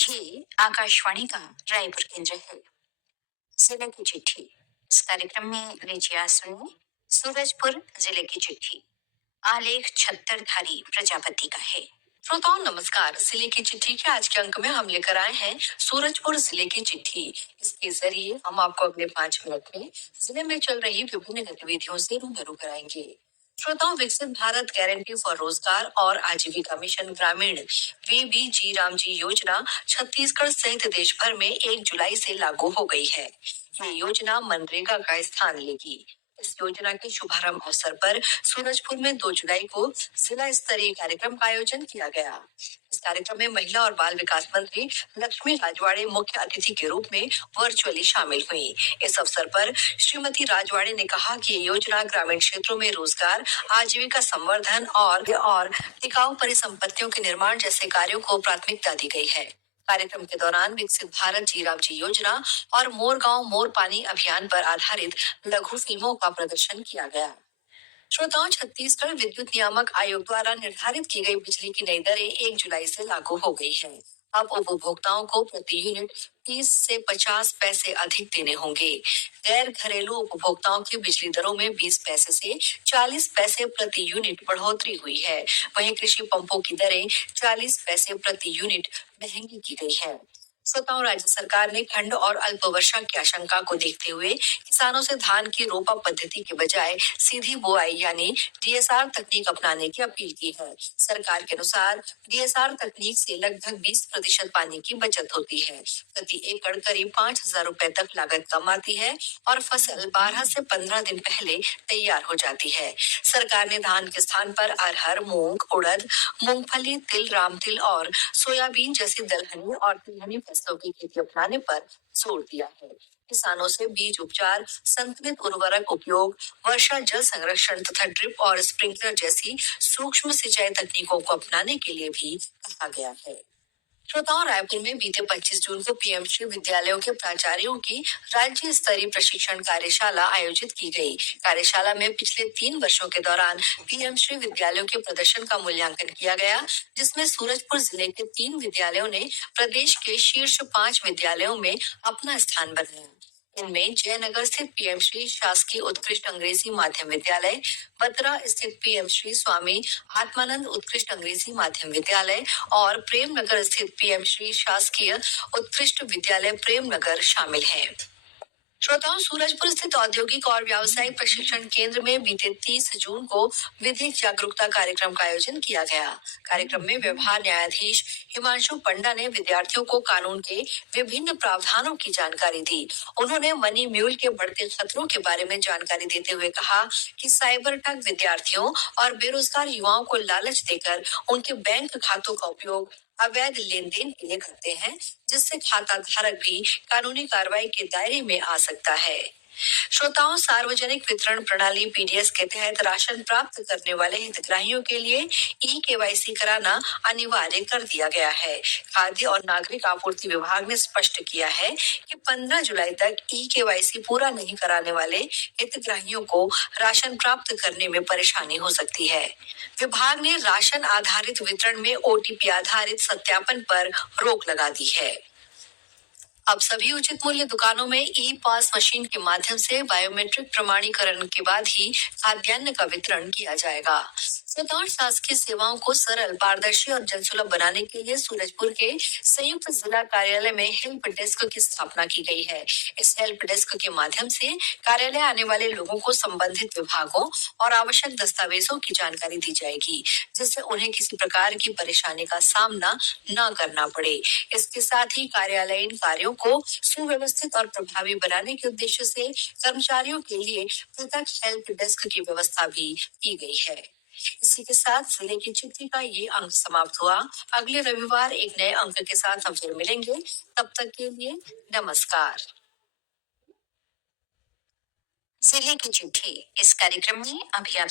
ये आकाशवाणी का रायपुर केंद्र है। जिले की चिट्ठी। इस कार्यक्रम में लीजिए आज सुनिए सूरजपुर जिले की चिट्ठी। आलेख छत्तरधारी प्रजापति का है। श्रोताओं नमस्कार। जिले की चिट्ठी के आज के अंक में हम लेकर आए हैं सूरजपुर जिले की चिट्ठी। इसके जरिए हम आपको अगले 5 मिनट में जिले में चल रही विभिन्न गतिविधियों से रूबरू कराएंगे। श्रोताओं, विकसित भारत गारंटी फॉर रोजगार और आजीविका मिशन ग्रामीण VBG रामजी योजना छत्तीसगढ़ सहित देश भर में 1 जुलाई से लागू हो गई है। ये योजना मनरेगा का स्थान लेगी। इस योजना के शुभारंभ अवसर पर सूरजपुर में 2 जुलाई को जिला स्तरीय कार्यक्रम का आयोजन किया गया। इस कार्यक्रम में महिला और बाल विकास मंत्री लक्ष्मी राजवाड़े मुख्य अतिथि के रूप में वर्चुअली शामिल हुई। इस अवसर पर श्रीमती राजवाड़े ने कहा कि ये योजना ग्रामीण क्षेत्रों में रोजगार, आजीविका संवर्धन और टिकाऊ परिसंपत्तियों के निर्माण जैसे कार्यों को प्राथमिकता दी गई है। कार्यक्रम के दौरान विकसित भारत जी रामजी योजना और मोर गांव मोर पानी अभियान पर आधारित लघु फिल्मों का प्रदर्शन किया गया। श्रोताओं, छत्तीसगढ़ विद्युत नियामक आयोग द्वारा निर्धारित की गई बिजली की नई दरें 1 जुलाई से लागू हो गई हैं। अब उपभोक्ताओं को प्रति यूनिट 30 से 50 पैसे अधिक देने होंगे। गैर घरेलू उपभोक्ताओं की बिजली दरों में 20 पैसे से 40 पैसे प्रति यूनिट बढ़ोतरी हुई है। वहीं कृषि पंपों की दरें 40 पैसे प्रति यूनिट महंगी की गई है। श्रोताओं, राज्य सरकार ने ठंड और अल्प वर्षा की आशंका को देखते हुए किसानों से धान की रोपा पद्धति के बजाय सीधी बुआई यानी DSR तकनीक अपनाने की अपील की है। सरकार के अनुसार DSR तकनीक से लगभग 20% पानी की बचत होती है। प्रति एकड़ करीब 5,000 रुपए तक लागत कम आती है और फसल 12 से 15 दिन पहले तैयार हो जाती है। सरकार ने धान के स्थान पर अरहर, मूंग, उड़द, मूंगफली, तिल, रामतिल और सोयाबीन जैसी दलहनी और तिलहनी फसलों की खेती अपनाने पर जोर दिया है। किसानों से बीज उपचार, संतुलित उर्वरक उपयोग, वर्षा जल संरक्षण तथा ड्रिप और स्प्रिंकलर जैसी सूक्ष्म सिंचाई तकनीकों को अपनाने के लिए भी कहा गया है। श्रोताओं, रायपुर में बीते 25 जून को PM श्री विद्यालयों के प्राचार्यों की राज्य स्तरीय प्रशिक्षण कार्यशाला आयोजित की गई। कार्यशाला में पिछले 3 वर्षों के दौरान PM श्री विद्यालयों के प्रदर्शन का मूल्यांकन किया गया, जिसमें सूरजपुर जिले के 3 विद्यालयों ने प्रदेश के शीर्ष 5 विद्यालयों में अपना स्थान बनाया। इनमें जयनगर स्थित PM श्री शासकीय उत्कृष्ट अंग्रेजी माध्यम विद्यालय, बतरा स्थित PM श्री स्वामी आत्मानंद उत्कृष्ट अंग्रेजी माध्यम विद्यालय और प्रेमनगर स्थित PM श्री शासकीय उत्कृष्ट विद्यालय प्रेमनगर शामिल हैं। श्रोताओं, सूरजपुर स्थित औद्योगिक और व्यावसायिक प्रशिक्षण केंद्र में बीते 30 जून को विधिक जागरूकता कार्यक्रम का आयोजन किया गया। कार्यक्रम में व्यवहार न्यायाधीश हिमांशु पंडा ने विद्यार्थियों को कानून के विभिन्न प्रावधानों की जानकारी दी। उन्होंने मनी म्यूल के बढ़ते खतरों के बारे में जानकारी देते हुए कहा कि साइबर ठग विद्यार्थियों और बेरोजगार युवाओं को लालच देकर उनके बैंक खातों का उपयोग अवैध लेन देन के लिए करते हैं, जिससे खाता धारक भी कानूनी कार्रवाई के दायरे में आ सकता है। श्रोताओं, सार्वजनिक वितरण प्रणाली PDS के तहत राशन प्राप्त करने वाले हितग्राहियों के लिए eKYC कराना अनिवार्य कर दिया गया है। खाद्य और नागरिक आपूर्ति विभाग ने स्पष्ट किया है कि 15 जुलाई तक eKYC पूरा नहीं कराने वाले हितग्राहियों को राशन प्राप्त करने में परेशानी हो सकती है। विभाग ने राशन आधारित वितरण में OTP आधारित सत्यापन पर रोक लगा दी है। अब सभी उचित मूल्य दुकानों में E-पास मशीन के माध्यम से बायोमेट्रिक प्रमाणीकरण के बाद ही खाद्यान्न का वितरण किया जाएगा। सरकार शासकीय सेवाओं को सरल, पारदर्शी और जनसुलभ बनाने के लिए सूरजपुर के संयुक्त जिला कार्यालय में हेल्प डेस्क की स्थापना की गई है। इस हेल्प डेस्क के माध्यम से कार्यालय आने वाले लोगों को संबंधित विभागों और आवश्यक दस्तावेजों की जानकारी दी जाएगी, जिससे उन्हें किसी प्रकार की परेशानी का सामना न करना पड़े। इसके साथ ही कार्यालयीन कार्यों को सुव्यवस्थित और प्रभावी बनाने के उद्देश्य से कर्मचारियों के लिए पृथक हेल्प डेस्क की व्यवस्था भी की गई है। इसी के साथ जिले की चिट्ठी का ये अंक समाप्त हुआ। अगले रविवार एक नए अंक के साथ हम फिर मिलेंगे। तब तक के लिए नमस्कार। जिले की चिट्ठी। इस कार्यक्रम में अभी आप